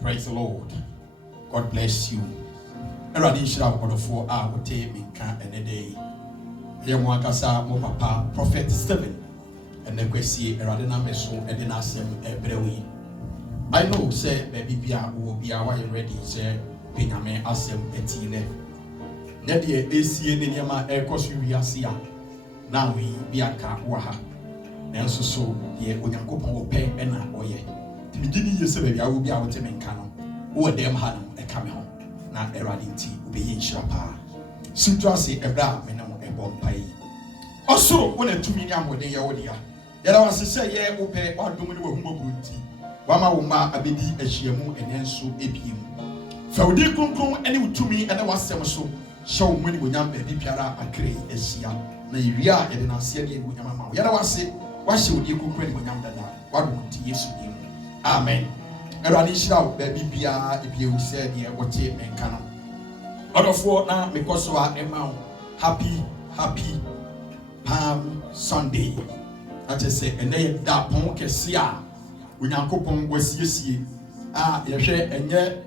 Praise the Lord. God bless you. Eradi shira wonderful wote minka ene day. Ye mo akasa mo papa Prophet Stephen ene kwesi erade na meso ede na asem ebrewi. I know say baby bia wo bia why ready say penyame asem etine. Ne de esie ne niam ekoso wiase a na wi bia ka wa ha. Nanso so ye Onyankopon wo pe ena oye. Timigini yese baby awo bia wote minka no. Wo dem ha no e ka me ho. Na erade nti obeyi nhyira pa. Situasi ebra me na mo ebo mpai. Osoro wona tumi ni amode ye wo dia. Yera wasese ye wo pe wadom ne wo humoburu nti. Wama wo ma abedi ahyiamu enenso ebiem. Fawdi kronkron ene utumi ene wasem so. Hyew mu ni wonyam ba biara akre ahia. Na yiria ye de na ase ne wonyam ma. Yera wase wahye wodi kronkron ene wonyam dada. Wadom nti Yesu dim. Amen. Erani shira wo ba bia ebiewu se de wote menka no. Odofo na mekoso a ema happy Palm Sunday. That is say ene da pon kese a Onyankopon wasiesie a yehwe enye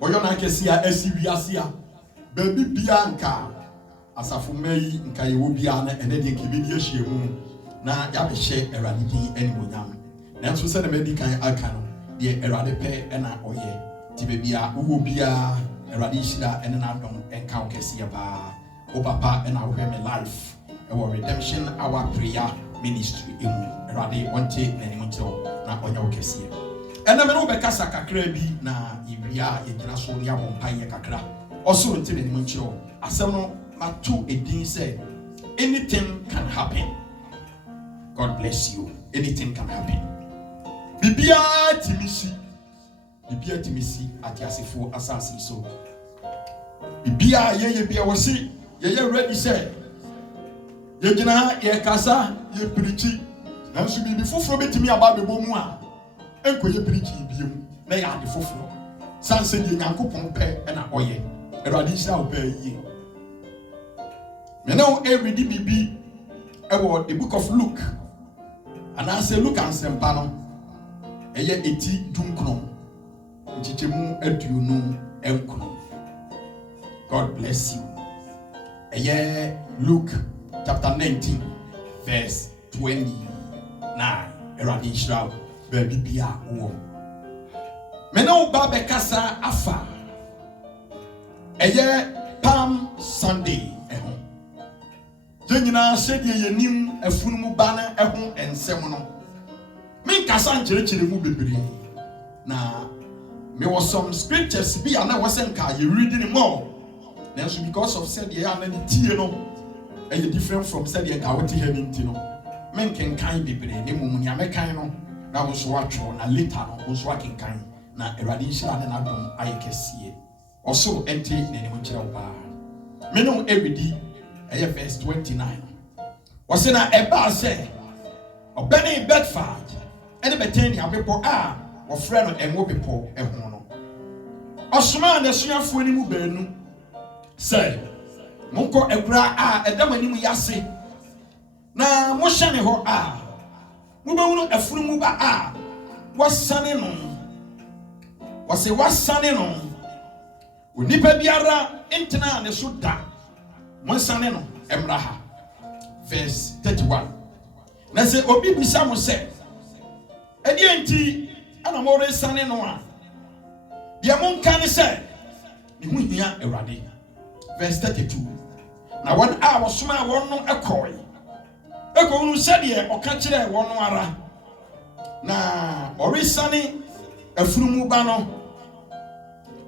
oyona kese a asi wiase a baby bia nka asafo mai nka yewo bia na ene de kebedi ahyiemu na ya behye Erade din animonyam. Nanso se na medikan aka no de Erade pe na oye ti bia wo bia Erade shira ene na dom enka okese ba o papa na wo me life our redemption our prayer ministry Erade onte na ni mutro na onya okese ena me no be kasa kakra bi na iwia yegina so ne abompa ye kakra osoro nte na ni mutro asem no matu edin say anything can happen. God bless you. Anything can happen. Bibia timisi atiasefo asasi so bibia ye bia wosi ye ready say ye gina ye kasa ye preach nanso bibi foforo betimi aba bebo mu a enko ye preach biem na ya de foforo sanse de Nyankopon pe na oye Erade nhyira oba yi me now every bibi ewo the book of Luke and I say Luke and Sempano eye eti dunkron nchichemu aduonu enkono. God bless you. Eye Luke chapter 19 verse 29 Erade nhyira baby bia wo me no ba be kasa afa eye Palm Sunday ehun jenyina sedie yenim afunumu bana ehun ensem no min kasa nkyerechire mu bebre na me was some scriptures bi ana wasenka you reading more nanso because of said ye ana ni tie no e different from said ye ka woti he nti no men kenkan bebre ne mum ni amekan no na wo so watwo na later no wo so akenkan na Erade nhyira ne na dom ayekesie oso enti ne ne nkyira wo ba me no everyday verse 29 was na eba say obeni Bedford ene betani abepo a wo frɛ no enwo bepo ehun no osoma na suafo ni mu baanu say monko ekura a edamani mu yase na mo hyane ho a mo bewunu afunu mu ba a wasane no wase wasane no onipa biara entena ne so da monsane no emra ha verse 31 na se obi bisa mo se edi enti ana mo resane no a de monka ne se ni hu hia Erade verse 32 na won a wosoma won no ekoi nu se de oka kire won no ara na oresane afunumu ba no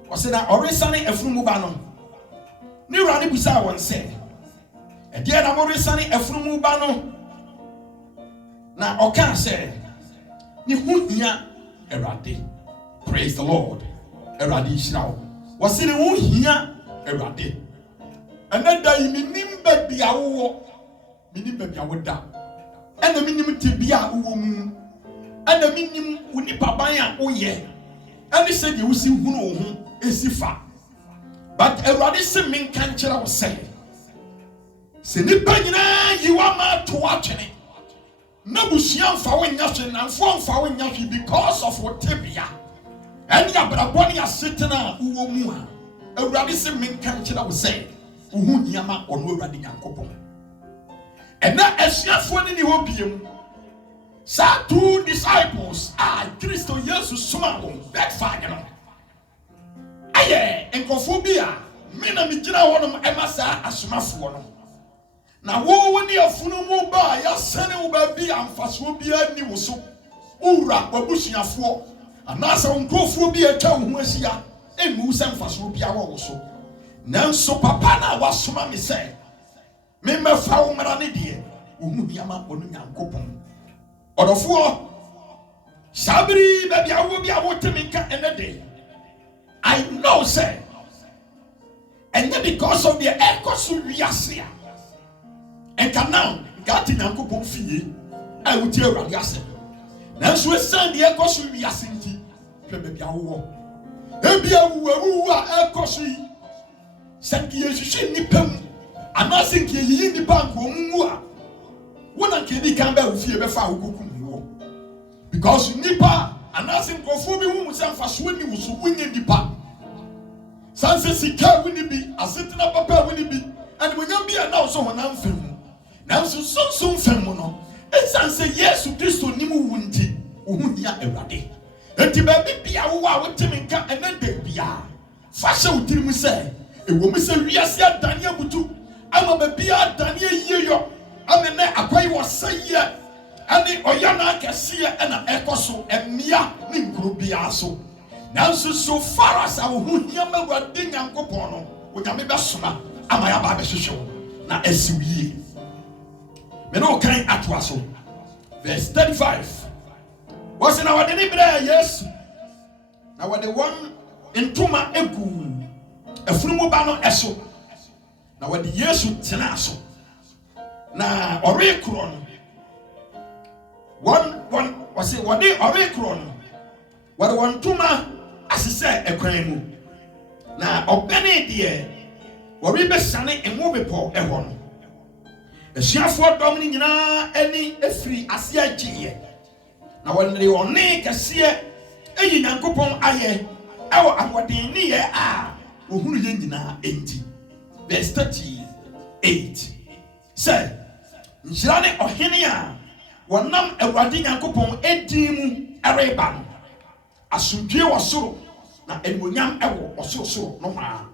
wose na oresane afunumu ba no ni Erade bisa won se edi na mo resane afunumu ba no na oka se ni hu hia Erade. Praise the Lord. Erade nhyira wose ni hu hia Erade anada minim ba bia wo minim ba bia wo da ana minim te bia wo mu ana minim unipa ban a woye ani se de wosi hunu wo ho esifa but Erade se men kan kyerɛ wo se nipa nyina yiwa ma to atwene na busua mfa wo nya hwe na mfo mfa wo nya hwe because of what tebia Any abraboni asetena uwo mu a Awurade se menka nkyerɛ wo sɛ uhu hiama ɔno Awurade Nyankopɔn. Ɛna asuafoɔ ne hɔ biem. Sa two disciples Kristo Yesu soma wɔn Bethfage no. Ayɛ nkɔfo bi a me na me gyina hɔ nom ɛma saa asomafoɔ no. Na wo ne afunu mu ba ya sene wo ba bi amfaso bi ani wo so. Owura wabusuafoɔ anasa nkɔfo bi atwa wo ho ahyia emu sɛ mfaso bi awo wo so. Nanso papa na wasoma me sɛ me mɛfa wo mara ne deɛ uhu hiama ɔno Nyankopɔn. Odofo sabri baby awo bi awo temika enede. I know say and because of the ekosu wiase and can now got Nyankopɔn fie I would tell Awurade asem. Nanso esan the ekosu wiase nti hwe baby awo. Ebi awu a ekosu yi sanki yehwehwe nipam anasinki yi nipa nko mu a wona kedi kan ba ofie be fa agoku. Because nipa anasi nkofo bi hu musa mfaso ni wusu wunye nipa sanse sika wuni bi asetena papa wuni bi and munyam bi na so honam fam na so fam no esanse Yesu Kristo nimu wunti ohun ya Awurade enti ba bibia wo a wotemi nka enade bia fa hye wutirim se ewo mi se wiase adane abutu ama ba bia adane yiyo amene akwai wosaye ani oyana kesiye ena ekoso emia ni nkuru bia so nanso so far as awo hiama Awurade Nyankopɔn no onyame besoma ama ya ba behwehwe na asiwie me no kan atwa so verse 35 was na wade ni bra Yesu na wade won ntoma egu afunumu ba no eso na wade Yesu tena so na orekro no one was it one day orekron what one tuma asise ekwan mu na obene de wori be sane emu bepo ehɔ no esuafo dom ni nyina ani efiri ase agiye na wonre one kase eyi Nyankopɔn ayɛ ɛwɔ ahoden ni yɛ a ohunu yɛ nyina enti verse 38 say njira ne ɔhene a wonam Awurade Nyankopɔn edimu ereba no asomdwe wɔ soro na enwonyam ɛwɔ ɔsoro no ha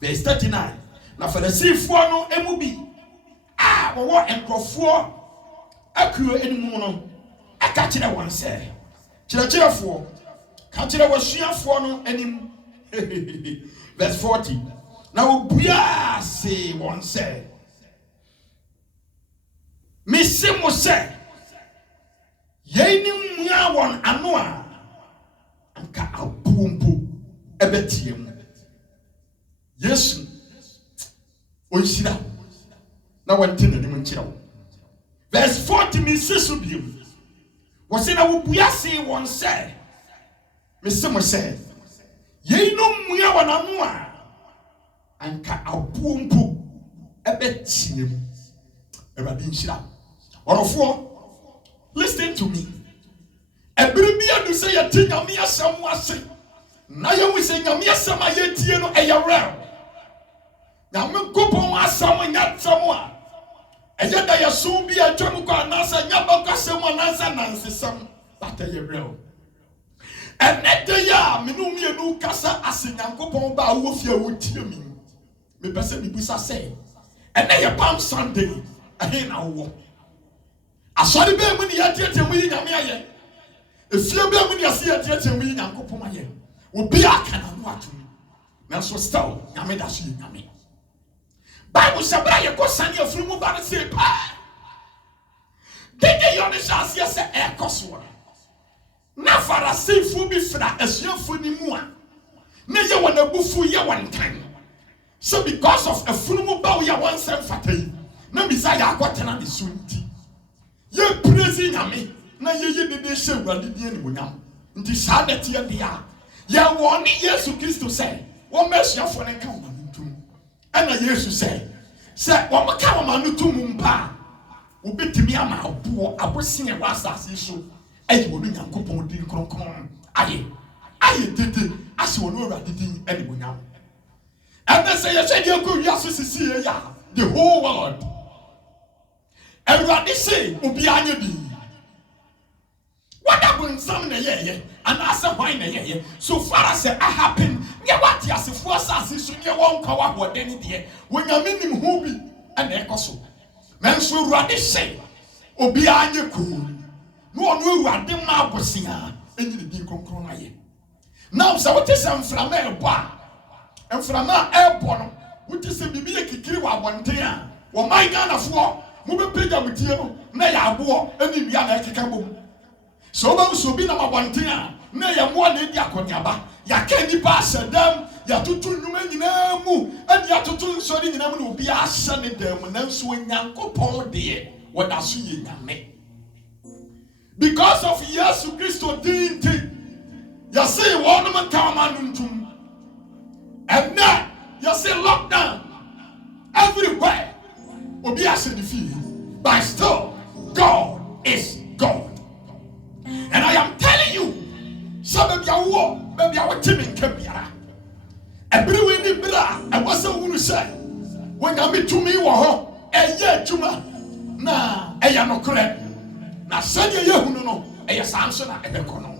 verse 39 na Farisifoɔ no emu bi a wɔwɔ nkrɔfoɔ akuo enimu no aka kyerɛ wɔn sɛ kyerɛkyerɛfoɔ ka kyerɛ wɔsuafoɔ no anim verse 40 na obua se wɔn sɛ misi mo sɛ yɛni mua wɔn ano a anka abompo ɛbɛtie mu Yesu onhyira na wɔnte n'anim nkyerɛ wo verse 40 misi so biem wɔse na wobua se wɔn sɛ misi mo sɛ yɛni mua wɔn ano a anka abompo ɛbɛtie mu Awurade nhyira ɔrɔfoɔ listen to me. Ebiri bi adu sɛ yɛte nyame asɛm ase na yɛwu sɛ nyame asɛm a yɛtie no ɛyɛ real. Nyame Nkopɔn asɛm nya asɛm a ɛyɛ da yɛso bi atwam kɔ anasa nya bɛkɔ asɛm anasa nansesɛm but ɛyɛ real. Ɛnɛ de ya menu mienu kasa ase Nyankopɔn ba wo fie wo tie mi. Me pɛsɛ mi busa sɛ ɛnɛ yɛ Palm Sunday ɛhe na wo. Asɔre be mu ni yɛtiatia mu yi nyame ayɛ. Efie be mu ni yɛse yɛtiatia mu yi Nyankopɔn ayɛ. Obi aka na no atum. Nanso still nyame da so yi nyame. Bible sɛ bra yɛ kɔ sane afiri mu ba ne sɛ pa. Dede yɔ ne hyɛ aseɛ sɛ ɛkɔ so. Na Farisifo bi fra asuafo ni mu a na yɛ wɔn abufu yɛ wɔn tan. So because of afunu mu ba wo yɛ wɔn nsɛm fata yi. Na bisa yɛ akɔtena ne so nti. Ye praise nyame na ye dede hye Awurade die ni wonyam nti saa de tie dia ye wɔ ne Yesu Kristo sɛ wɔn mɛsuafo ne ka wɔn ntum ɛna Yesu sɛ wɔn ka wɔn ntum mpa obetimi ama abo abosie wɔ asase so ɛyɛ wɔn Nyankopɔn din kronkron aye aye tete ase wono awurade din ene bonya and then say you dey go wiase sisi ya the whole world awurade say obi anya bi what happened some na ye and asa why na ye so far as it happen ye what yasefo asase so ne won kwa wa bode de wonyame nim ho bi and ekoso nanso awurade say obi anya ku no onu awurade ma abosia enyi din konkron na ye now so what is amframa ebo a amframa ebo no what is bibi ekikiri wa abonten a wo man ganafo mo be pega mutie no na ya abo eni bia na ekeka bom so ba so bi na abonten a na ya mo na edi akoniaba ya ka nipa asedam ya tutu nnuma nyina mu eni ya tutu nsori nyina mu na obi ahye ne dam nanso onyankopon de wada so ye nyame because of Yesu Christo dinti you say one man ntum and now you say lockdown everywhere obi ase the feel but still God is God and I am telling you so baby awo team in kebiara everywhere ni bra I was so who say when I meet to me wo ho eye adwuma na eya no kore na sade ye hunu no eye sanso na ebeko no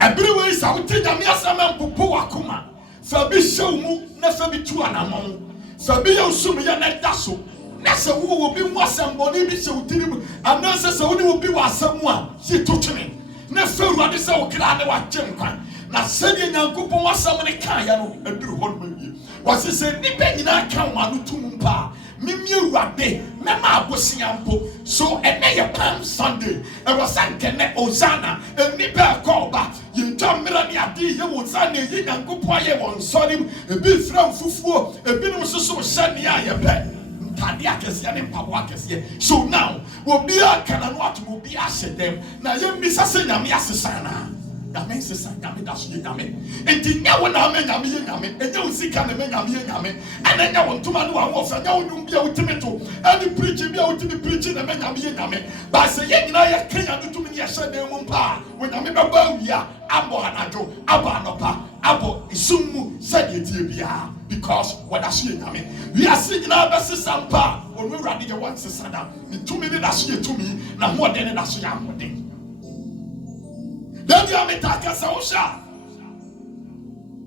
everywhere is out in the miasama popo wakoma fa bi shewmu na fa bi tu anamon fa bi yusum ye na daso na se wo bi mu asembo ni bi shewtirim ananse se wo ni wo bi wasamu a si totwene na fa ruade se wo kra ne wa kyemkwa na sade nyankopon wasam ne kan ya no aduru ho no wie wase se nipa nyina kan wa no tumpa mimi ruade mema abosiampo so ene ye Palm Sunday e was ankene ozana enipa koba ye tamra ni ade ye ozana ye nyankopon ye won sorim e bi fram fufuo e bi no so hyane aye pe ntade akese ne mpabo akese so now obi akana no atomo bi ahye dem na ye misa se nyame asesana nyame sesa nyame daso ye nyame enti nyawo na me nyame ye nyame enye usika na me nyame ye nyame ana nya wontuma no wa wofa nya wodum bia wotimito ani preach bia wotimi preach na me nyame ye nyame ba se ye nyina ye kenya dutum ni ye hyade mu mpa wo nyame baba wia abo anajo abo anopa abo isumu sade tie bia because what daso ye nyame we are seeing na be sesa mpa onu urade ye wan sesa da ni tumi ni daso ye tumi na mo de ni daso ya mo de then you are metaka sausha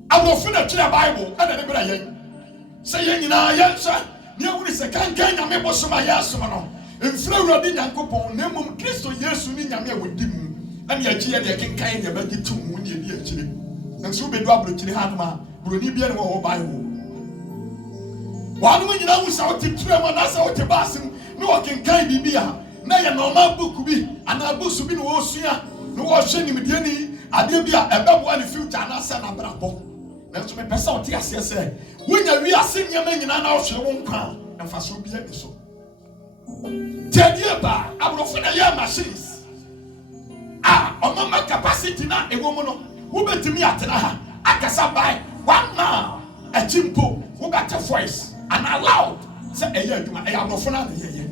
abofu na tire Bible ana ne bra yen say yen nyina yen sha ne awuri se kan nyame bosoma yeso no emfra urade nyankopon na mum Kristo Yesu ni nyame awodimu ana ya giye de kenkan nya bagi tumu ne bi akire nso bedu abrokire hanuma broni bia ne wo Bible wanu nyina wo sa wote tire mo na sa wote basim ne wo kenkan bibia na ye normal book bi ana book bi ne wo sua no was sheni mediani ade bia ebebo ne future na se na brabo na so me pesa o ti ase se wonya wi ase nyama nyina na o hwe wo nkwa emfa so bia ni so tedie ba abrofo na ya machines o mama capacity na ewo mu no wo betimi atena ha akasa bai one man a chimpo wo got voice and allowed say eye aduma eye abrofo na ye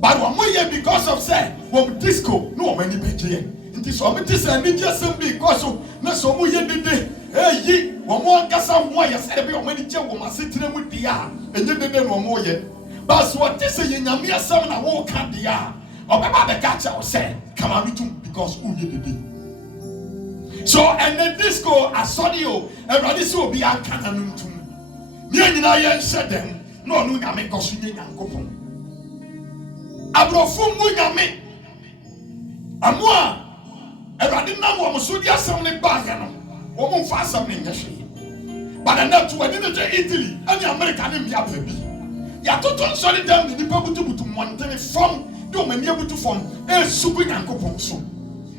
but one more because of say one disco no many beje nti so me ti say ni jesem because na so mo ye dede eyi one more kasa ho ya say be o mani je wo masetire mu dia enye dede no mo ye but so what say ye nyame asem na wo ka dia obeba be ka cha o say come on because who ye dede so and the disco asodio everybody so be anka na ntum ni nyina ye nse dem no no nyame koso nye nyankopon abrofo mu nyame amwa erade nam wo so di asem ne ba ya no wo mo fa asem ne nyehwe but na to wadi ne Italy and America ne bia ba bi ya toto so ne dam ni pa butu montene from do mani butu from e suku nyankopon so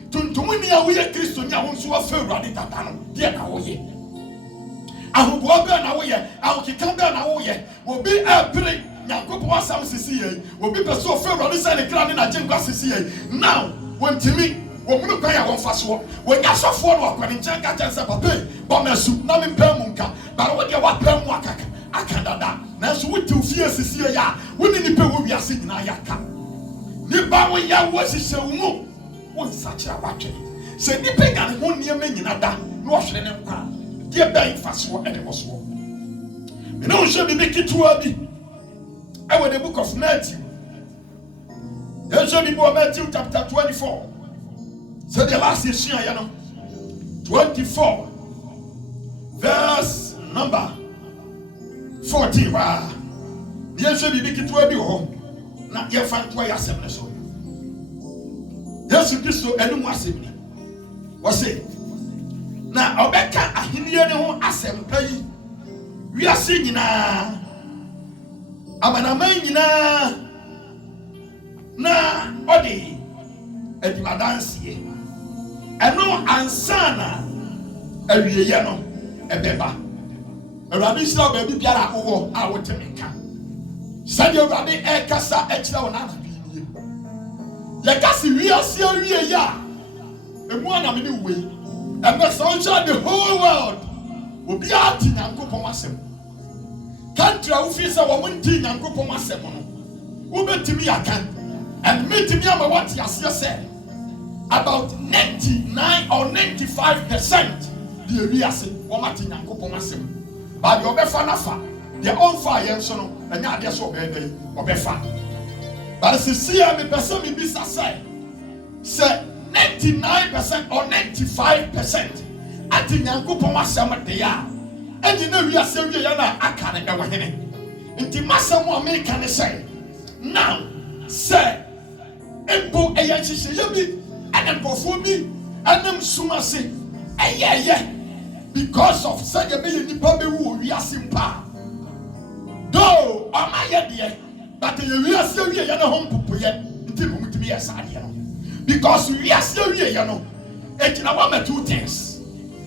tuntum ni a wo ye Kristo ni a wo so wa fa erade tata no de na wo ye ahobo be na wo ye ahokeka be na wo ye obi apre nyankopon asam sisi ye obi pese o fa erade sai ne kra ne na jengwa sisi ye now wontimi wo munu kwa ya won faso wo nya sofo no akwani nchen ka chense papa bo mesu na me pam nka ba wo de wa pam akaka akadada na so wo ti ofie sisi ya wo ni nipa wo wiase nyina ya ka ni ba wo ya wo sisi wo mu wo nsachi abatwe Se ni pega ne ho niema nyina da no hwere ne nkwa de ban faso ene boso me no hwe bibi kitua bi I the book of Matthew. Matthew chapter 24. So the last is here, 24 verse number 14. Yes, we be kitua bi ho na ye fan to ya asem ne so. Yesu Kristo enu asem ni. Wo say na obeka ahiniye ne ho asem payi. Wi ase nyina abanaman nyina na odi edimadansie eno ansana awieye no ebeba Awurade sira ba bi biara wo a wotemeka sade Awurade ekasa ekira wona na bi nie ye kasi wiase awieye a emu ana me ne wei ebe so the whole world obi ati Nyankopon asem kantra wo fi sa wo munti Nyankopon asem no wo betimi akan and metimi ama what yase say about 99 or 95% the wiase wo mati Nyankopon asem ba de obefa nafa de onfa yen so no anya ade so obedai obefa but see me person me bisa say 99% or 95% ati Nyankopon asem de ya eni na wiase wie ya na aka ne ewo hene nti masam o me kan say now say empo eya hihye ya bi anempofo bi anam sumase eye because of say be nipa be wo wiase mpa do amaye de but ye wiase wie ya na ho mpopoye nti no mutimi ya saade no because wiase wie ya no etina wa ma two things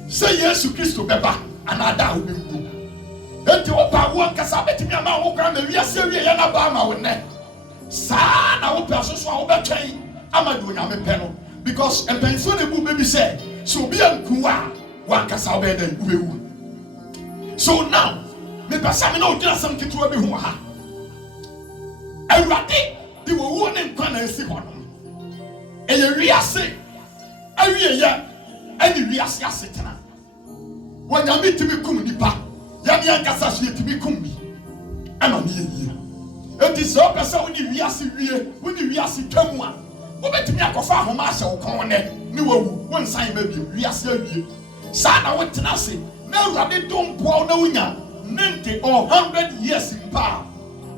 say Yesu Kristo beba anada wo benku enti wo pa wo nkasa betimi ama wo kwa ma wiase wie ya na ba ma wo ne sa na wo pa so wo betwen ama do nya me pe no because empenfo ne bu baby say so be anku a wo nkasa wo be da wo bewu so now me pasa me na o dira sam ketewa bi ho ha Awurade di wo wo ne nkwa na esi ho no eye wiase awie ya ani wiase asetena wanyame timi kum nipa ya ni ankasa hye timi kum bi ama ne yie enti so pesa woni wiase wie woni wiase twamu a wo betimi akofa ahoma ahye wo kon ne ni wawu won san ma bi wiase awie sa na wo tena se na Awurade dompo na wonya 90 or 100 years pa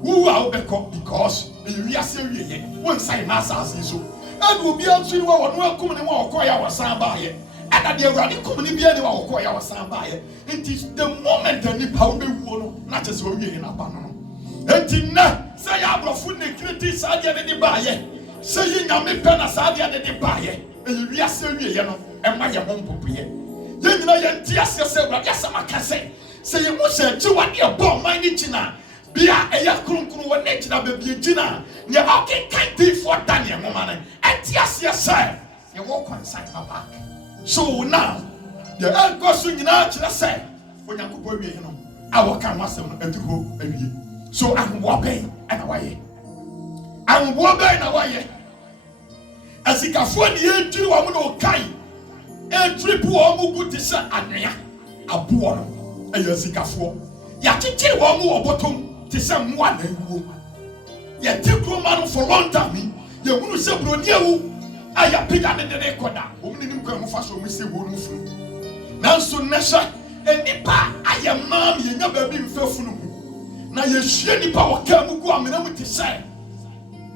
wo wa obeko because wiase awie ye won san ma asase so and obi antwi wo no akum ne wo okoya wasan ba ye and the Awurade kum ne bia ne wo okoya wasan ba ye enti the moment ani pa wo be wuo no na chese wo wie na ba no enti na say ya brofu ne kreti saade ne de ba ye say yi nyame pe na saade ne de ba ye wiase awie ye no e ma ye ho mpopoye ye nyina ye ntiase se Awurade asama ka say ye mo se chi wa de bo man ni china bia eya kronkron wo ne china ba bia china ye okay kan ti for Daniel mo man ntiase se ye wo konsan back so now the elkosu nyina kire say onyankopɔ wie no awoka wasem no atuho awie so ahwo ben na waye ahwo ben na waye asikafo ne yetiri wo mo no kai trip wo mo guti se anwea abo no ayi asikafo ya kikiri wo mo obotom ti se mmoa na wuo ye tikro man for long time ye hunu se broni awu aya pega ne de koda o mni nim kan ho fa so mo se wo no fu nanso nesha enipa ayemam ye nya ba bi mfafunu mu na ye hwie nipa waka mu gu amena mu ti sai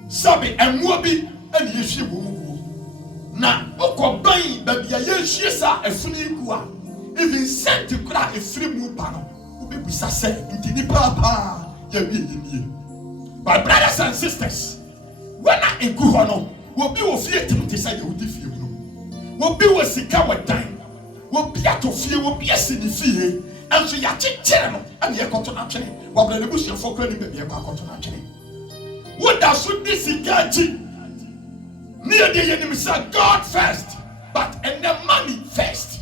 sabe enwo bi ani ye hwie wo mu na okoban ba bia ye hwie sa afuni gu a even sent kura efiri mu pa no obi busa se nti nipa pa ye bi ye but brothers and sisters when I egu ho no wo bi wo fie timti sa ye wo di fie mu no wo bi wo sika wo dan wo bi atofie wo bi asini fie anso ya kekere no ane ye koto na twene wo bra ne busia fokra ni bebie ba koto na twene wo da so di sika ji ni ye de ye nim say God first but and the money first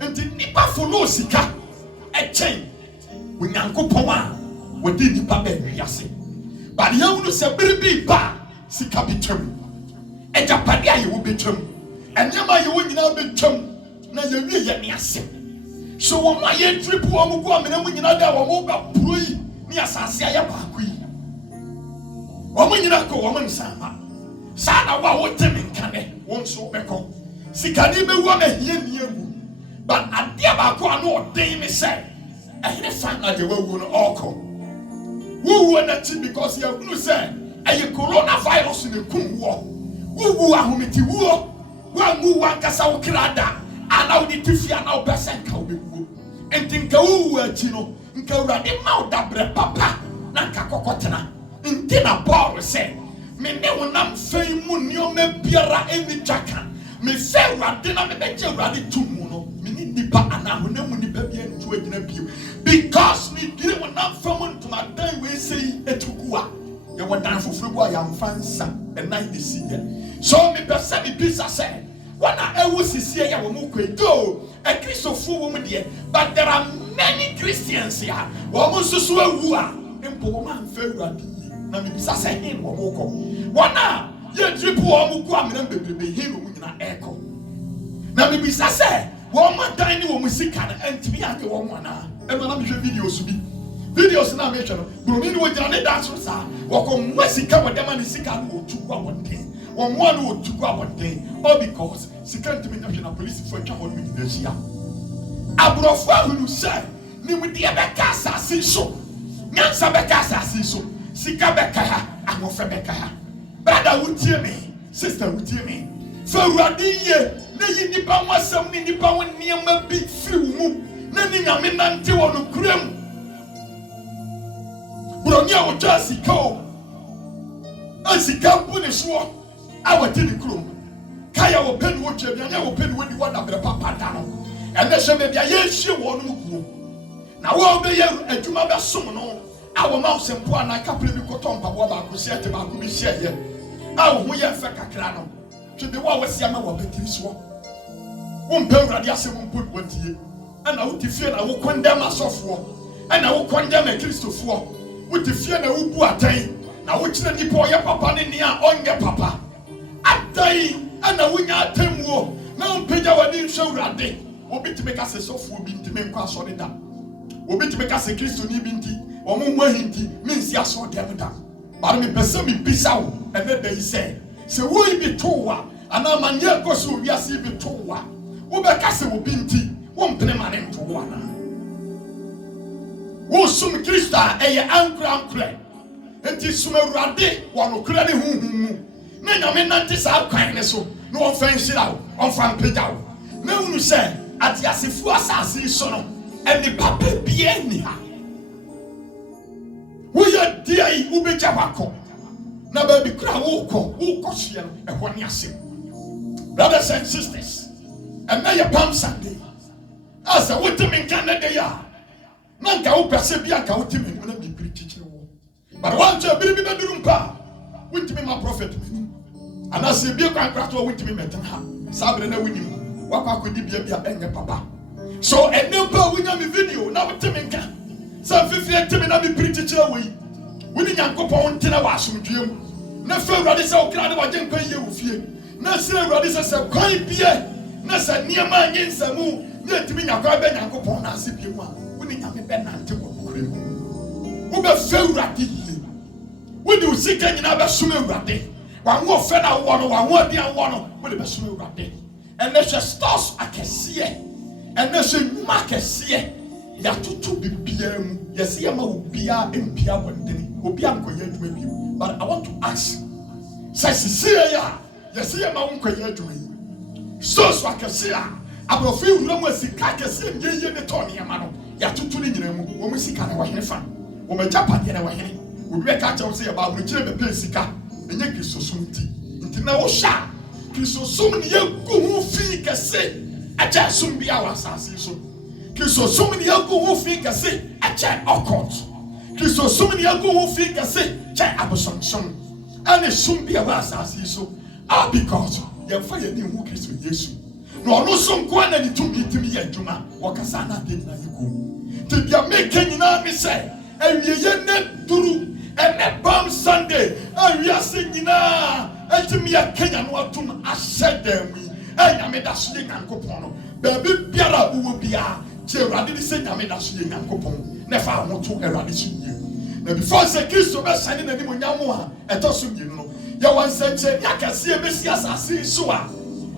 and the nipa follow sika e chen wo Nyankopon a wo di nipa ba wiase but ye wonu se biribi ba sika bi twem e japade aye wo betwem and Yama, you win out the chum. Now you really get me a sim. So, on my head trip, one go and when you know that one more pray, me as I say, I queen. Woman, you not go, woman, Sama. Sana, what Tim can won't so back home. See, can you be woman here near you? But I dare not go and what they may say. I didn't find that you will all come. Who were not because you have no say, and you coronavirus in the Kum war. Who are whom it war? One who want Casao Krada, and now the Tifia now percent can be woo. And think who were Chino, and go run him out that bread papa, Nanka Cocotana. In dinner, Paul said, me never nam fame munio me biara emi jaka. Me fair dinner me beje radi tumuno. Me ni nipa ana hune muni baby entu ejina bio. Because me dire when nam fame to my time we say etukua. You want dance for free yam fansa and night this year. So me person me pizza said, when I was here ya womu kwedo a Christopher woman there, but there are many Christians here. Womu susue wua empo woman fair radi. Na me bisa say him wo moko wana ye drip wo mu kwa me na bebrebe him wo nyina eko na me bisa say wo ma dan ni wo mu sika na entimi ake wo mo na e ma na me hwe videos na me hwe no bro ni wo gyina ne dance so sa wo ko mo sika wo dem na sika no wo tu kwa wonten wo mo no wo tu kwa wonten all because sika ntimi na hwe na police fo atwa ho no nyina hia abrofo ahunu say ni mu de be ka asase so nyansa be ka asase so Sika Bekaya, I will Febekaya. Brother, would hear me, sister, would hear me. For Radiye, Nayi Nipa was some Nipa when near my big few, Nanning a minante on a grim. Bronia would just see go. As he can't punish war, I will tell the crew. Kaya will pen watcher, and I will pen when you want to be a papa down. And there shall be a yes, she won't move. Now, all the year, and to my best summon. Our mouse and poor na couple of cotton, but what I could say to my could share here. Our we are Fecacrano. To the war was Yama or Betty Swap. One pair radiation won't put what ye. And I would fear I will condemn us of war. And I will condemn a Christopher. With the fear I will do a day. Now, which the Nipo ya papa in near on your papa. At day, and I will not tell war. Now, pay our name so radi. Will be to make us a soft will be to make us on it. Will be to make us a Christo Nibinti. Omo hinti means ya so dem da but me person me bisa wo and then they say wo be towa ana manye ko so wi ase be towa wo be ka se wo binti wo mpene mane towa na wo sum Krista eye ankra enti sum awurade wo no kra ne huhumu na nyame nante sa kwan ne so no on fan shira wo on fan peda wo na unu se ati asefu asase so no eni papa bia ni ha we are dear Ubejawako. Now, baby, cry, who caution and one yasim. Brothers and sisters, and now your Palm Sunday. As a woman in Canada, they are. Nanka Upasebia Kautim will be preaching. But one to be bedroom pa, with me, my prophet. And I say, be a contractor with me, Metanha. Sabrina winning. What could be a papa? So, a number win a video now with Timinka. Some 50 to me not be pretty away. We didn't go on to wash with you. No further radical crowd about them pay you with you. No silver radical quite beer. No said near my against a move. Yet to me, I got Ben and go upon us if you want. We didn't have a Ben and to who be fair ratty. We do seek any other sooner ratty. One more fed out one dear one with a sooner ratty. And there's a stars I can see it. And there's a mark I see it. Ya tutu bibia mu yesi ama obia empia wondeni obia nkoye adwuma bi but I want to ask say ya yesi ama nkoye adwuma yi so akasia abrofi wura mu asika akasia yeye ne tone ama no ya tutu ni nyina mu wo mu sika na wahene fa wo ma japade na wahene obi be ka chawo say ba wo kire be pe sika enye kisosumti nti na wo sha kisosum ni yegu hu fi kase acha sum bia wasase so Kristo sumini yago wo fi kase acha okot Kristo sumini yago wo fi kase cha abosonson ane sum bia wa asase so all because ye fa ye ni hu Kristo Yesu no no sum ko na ni tumi timi ye djuma wo kasa na de na yiku te bia make nyina mi say awieye ne duru ene Palm Sunday awia se nyina atimi ya Kenya no atum ahye dem nyame da so ye nyankopon no baabi biara wo bia che Awurade se nyame da so ye nyankopon na fa ho to Awurade so ye na before say Kristo be sane na ni mo nyamo a etoso mienu no ye won sanche yakase e besi asase so a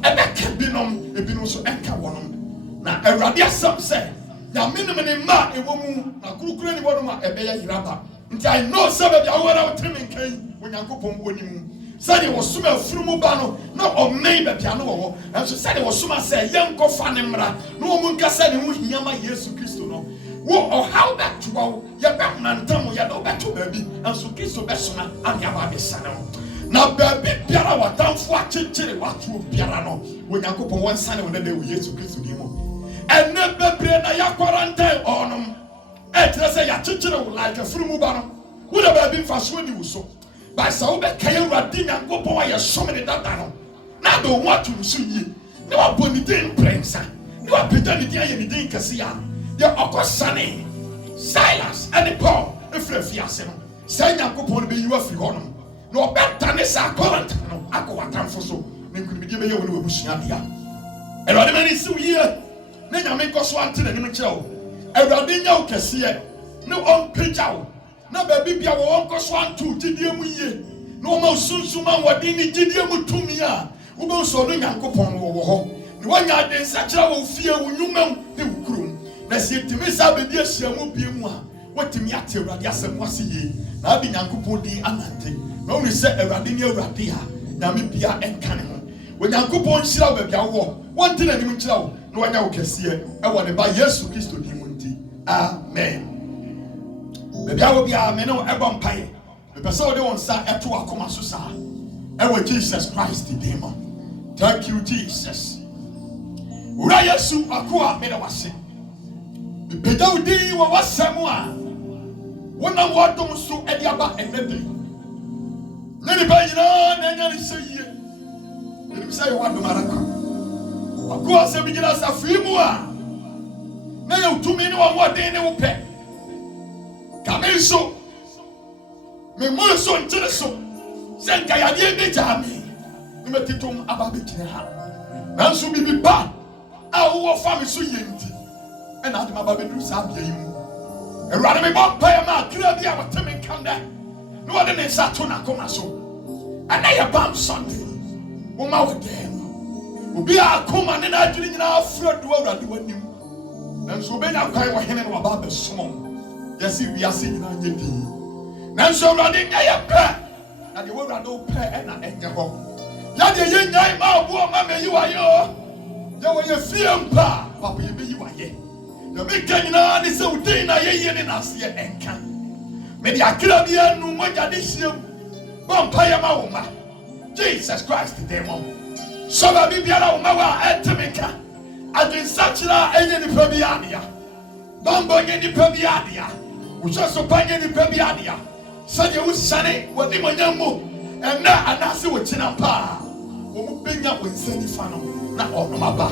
ebeka binom so enka wonom na Awurade asam say nyame ne ma ewo mu na kurukuru ni wonom a ebeya yiraba nti I know say be bia wo na wotreme nkan onyankopon wonimu sani wasuma furumu ba no na omei be bia no wo enso sani wasuma say yenko fa ne mra no wo munka say ne hu hiyama Yesu Kristo no wo how back to wo ye be nantam ye do back to baby enso Kristo be sona anya ba be sane na baby biara watamfo akekere watu biara no wo nyankopon won sane wo na de Yesu Kristo ni mo enne bebre na ya quarantine onom e tere say ya kekere wo like furumu ba no wo da baby fa so ni wo so by so be kaya Awurade nyankopon aye some ne dada no na do watu so yi ne wa boni den prensa ne wa peta ne dia ye ne den kase ya ye okosane Silas and Paul efrefi ase no say nyankopon be yiwa firi honom na obeta ne sa current no akwatamfo so ne nkunimide be ye woni wabusua dia Awurade mani si yi ne nyame koso ante na nim kyerɛw Awurade nya wo kase ye ne on pejawo na baby bia wo onko so antu gidie mu ye na o ma sunsuma wodi ni gidie mu tumi a wo be so no nyankopon wo ho ni wanya den sakira wo fie wo nwumam ne wukurum na se timi sa be di ahia mu bie mu a wotimi ate Awurade asem wase ye na abi nyankopon di anante na wo se Awurade ni Awurade ha na me bia enka ne ho wo nyankopon hira wo bia wo wonte na nim hira wo na wanya wo kase e wo ne ba Yesu Kristo di mu nti amen. Baby, I will be a man of Ebon Pie. The person they want sa eto akoma so sa. Ewo Jesus Christ the demon. Thank you Jesus. Ura Yesu akwa me na wase. Me peda udi wa wasemu a. Wona wadom so e dia ba enede. Na ni ba yina na nya ni se yie. Ni say wadom araka. Akwa se bi gina sa fimu a. Na ye utumi ni wa modin ni wo pe. Come so, me more so into so. Send Kayadi and Jami. You met it on Ababikina. Nansu be bad. Our family so yenti. And I'd my baby do Sabia. And rather me bought pay a man, clear the hour Timmy Kanda. No other than Satuna Comaso. And I abam Sunday. Woman with them. Will be our command and I didn't know Fred do what I do with him. And so Ben I cry with him and about the small. Yes, we are seeing on your team. Now, so running a pair, and you will run no pair and an angel. Yadi, you name our poor mamma, you are your. There were your film pa, Papa, you are ye. The big canyon is so dinner, ye in us yet and can. Maybe I could have been no more than this year. Vampire Mauma. Jesus Christ, the demon. So I be a Mawa at Tamika. I've been such a any Fabiania. Bambo any Fabiania. Which also bang any Fabiania. Sunday was sunny, what the Manamo, and now I see what Chinapa. Who bring up with Sandy Fano, not all no maba.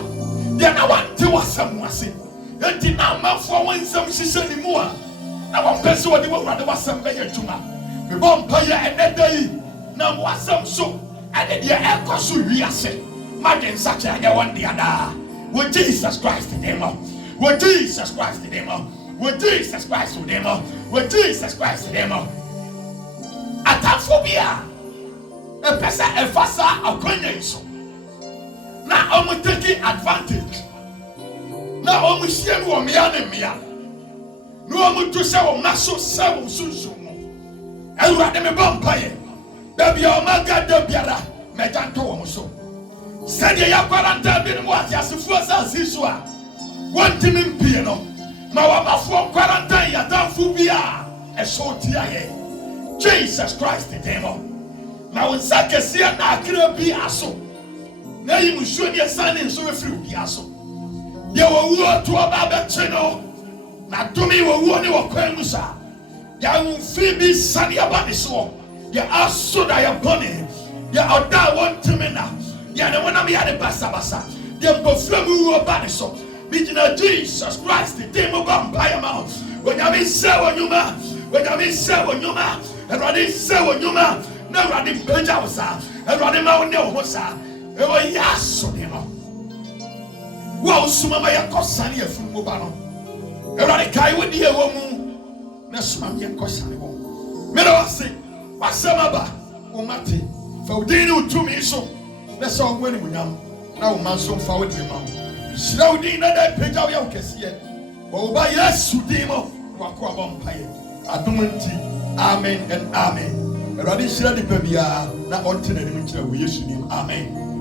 Then I want to was some was it. And did not mount for one some sister anymore. Now one person what they were rather was some better tuma. The vampire and that day. Now was some so, and then your echo so we are saying. Martin such a one the other. With Jesus Christ the demon. With Jesus Christ the demon. With Jesus Christ the demon. With Jesus Christ the demon. Ataphobia. A person a fasa a connection. Now I'm taking advantage. Now I'm seeing what me and me. No I'm to say what maso seven soon. And what them a vampire. Baby, oh my God, the biara. Me don't know so. Said you have quarantine been what you see for us is what. One team in piano. Mawama for quarantine ya done phobia. A short here. Jesus Christ the demon. Now when Sakasia na kira bi aso. Na you must show your son in so free bi aso. You were to about the channel. Na to me were one or Quemusa. Ya will free be sunny about the so. Ya are so that you're bunny. Ya are that one to me now. Ya the one I'm here the basa. Ya perform you about the so. Bijina Jesus Christ the demon vampire mouth. When I be so on you man. When I be so on you man. And running so on you man. No running Benjausa. And running out no hosa. Ever yes, so Wow, Sumama Yakosani, a full mobano. Eradikai with the woman. Nesmam Yakosani. Medawasi, Masamaba, Umati, Faudino to me so. That's all when we now Manson forward the amount. Shroudina that page of Yakesia. Oh, by yes, Sudimo, Wakwabon Pay. Adumanti, Amen and Amen. Radisha the Pabia, not alternate we use him. Amen.